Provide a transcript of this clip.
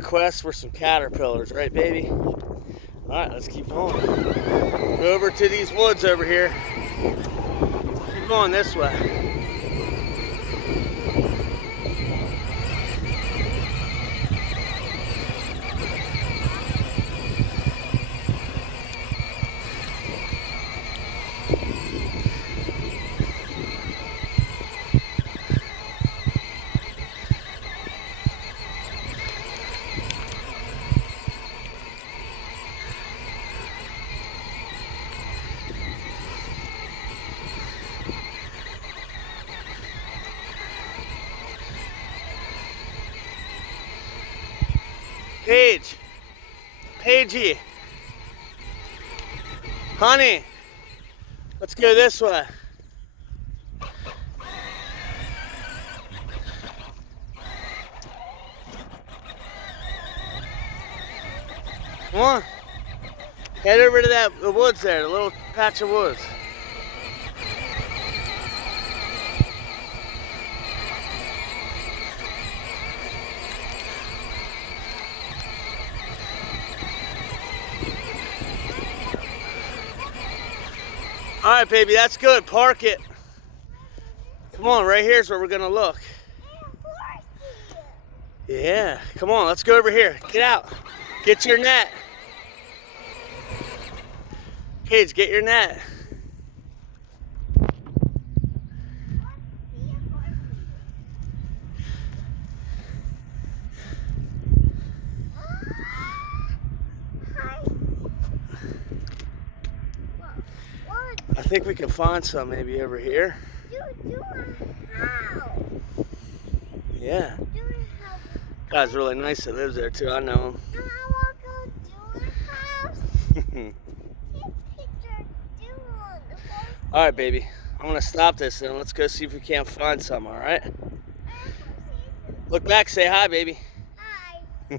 a quest for some caterpillars, right, baby? All right, let's keep going. Go over to these woods over here. Keep going this way. Paige, Paigey, honey, let's go this way. Come on, head over to the woods there, the little patch of woods. All right, baby, that's good. Park it. Come on, right here's where we're gonna look. Yeah, come on, let's go over here. Get out. Get your net. Paige, get your net. I think we can find some maybe over here. Yeah. Guy's really nice that lives there too. I know him. All right, baby. I'm gonna stop this and let's go see if we can't find some. All right. Look back. Say hi, baby. Hi.